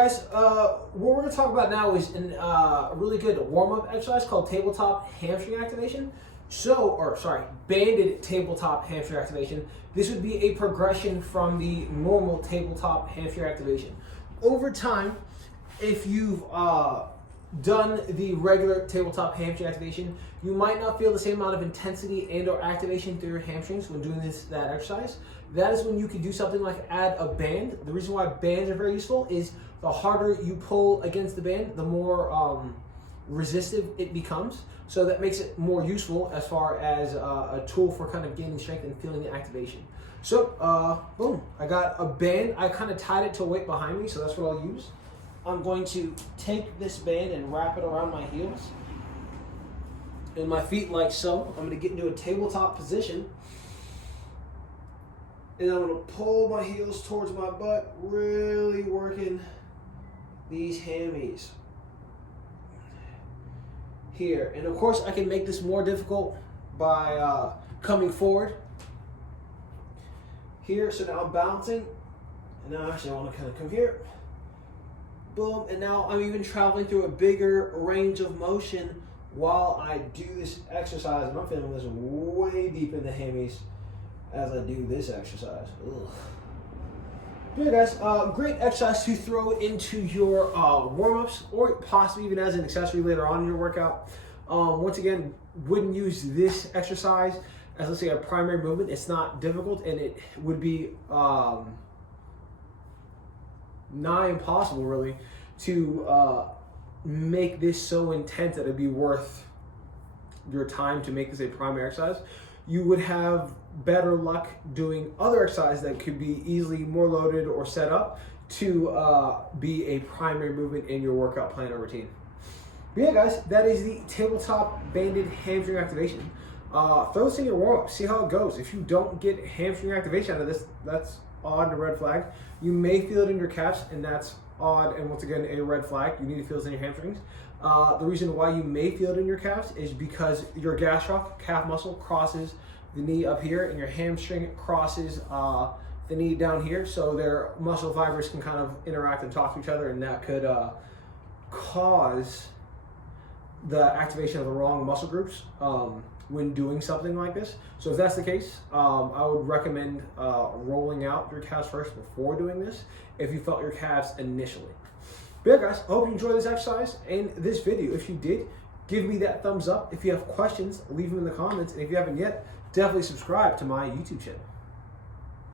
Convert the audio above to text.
guys, what we're going to talk about now is a really good warm-up exercise called tabletop hamstring activation. Banded tabletop hamstring activation. This would be a progression from the normal tabletop hamstring activation. Over time, if you've done the regular tabletop hamstring activation, you might not feel the same amount of intensity and or activation through your hamstrings when doing that exercise. That is when you can do something like add a band. The reason why bands are very useful is the harder you pull against the band, the more resistive it becomes. So that makes it more useful as far as a tool for kind of gaining strength and feeling the activation. So, boom, I got a band. I kind of tied it to a weight behind me, so that's what I'll use. I'm going to take this band and wrap it around my heels and my feet like so. I'm going to get into a tabletop position. And I'm going to pull my heels towards my butt, really working these hammies here. And of course, I can make this more difficult by coming forward here. So now I'm bouncing. And now actually I want to kind of come here. Boom. And now I'm even traveling through a bigger range of motion while I do this exercise. And I'm feeling this way deep in the hammies as I do this exercise. Ugh. Yeah, guys, great exercise to throw into your warm-ups or possibly even as an accessory later on in your workout. Once again, wouldn't use this exercise as, let's say, a primary movement. It's not difficult, and it would be nigh impossible, really, to make this so intense that it'd be worth your time to make this a primary exercise. You would have better luck doing other exercises that could be easily more loaded or set up to be a primary movement in your workout plan or routine. But yeah, guys, that is the tabletop banded hamstring activation. Throw this in your warm-up, see how it goes. If you don't get hamstring activation out of this, that's odd and a red flag. You may feel it in your calves, and that's odd and once again a red flag. You need to feel this in your hamstrings. The reason why you may feel it in your calves is because your gastroc, calf muscle, crosses the knee up here, and your hamstring crosses the knee down here. So their muscle fibers can kind of interact and talk to each other, and that could cause the activation of the wrong muscle groups when doing something like this. So if that's the case, I would recommend rolling out your calves first before doing this if you felt your calves initially. But yeah, guys, I hope you enjoyed this exercise and this video. If you did, give me that thumbs up. If you have questions, leave them in the comments. And if you haven't yet, definitely subscribe to my YouTube channel.